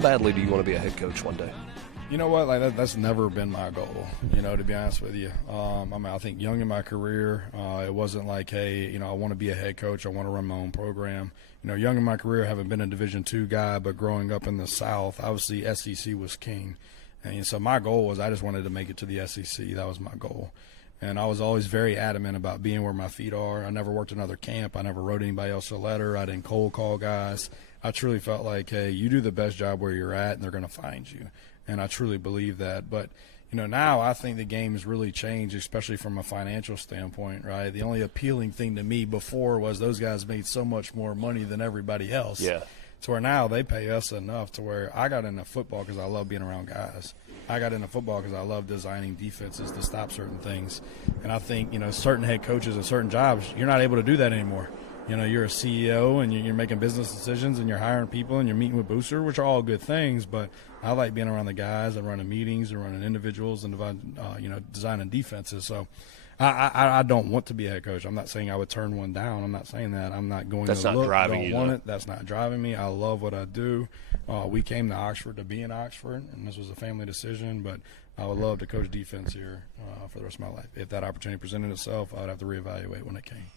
Badly do you want to be a head coach one day? You know what? Like that's never been my goal. To be honest with you, I think young in my career, it wasn't like, hey, I want to be a head coach. I want to run my own program. Young in my career, I haven't been a Division II guy, but growing up in the South, obviously SEC was king, and so my goal was I just wanted to make it to the SEC. That was my goal, and I was always very adamant about being where my feet are. I never worked another camp. I never wrote anybody else a letter. I didn't cold call guys. I truly felt like, hey, you do the best job where you're at, and they're going to find you. And I truly believe that. But, now I think the game has really changed, especially from a financial standpoint, right? The only appealing thing to me before was those guys made so much more money than everybody else. Yeah. To where now they pay us enough to where I got into football because I love being around guys. I got into football because I love designing defenses to stop certain things. And I think, certain head coaches and certain jobs, you're not able to do that anymore. You're a CEO and you're making business decisions and you're hiring people and you're meeting with boosters, which are all good things. But I like being around the guys and running meetings and running individuals and designing defenses. So I don't want to be a head coach. I'm not saying I would turn one down. I'm not saying that. I'm not going That's to not look. driving Don't you, want though. it. That's not driving me. I love what I do. We came to Oxford to be in Oxford, and this was a family decision. But I would love to coach defense here for the rest of my life. If that opportunity presented itself, I would have to reevaluate when it came.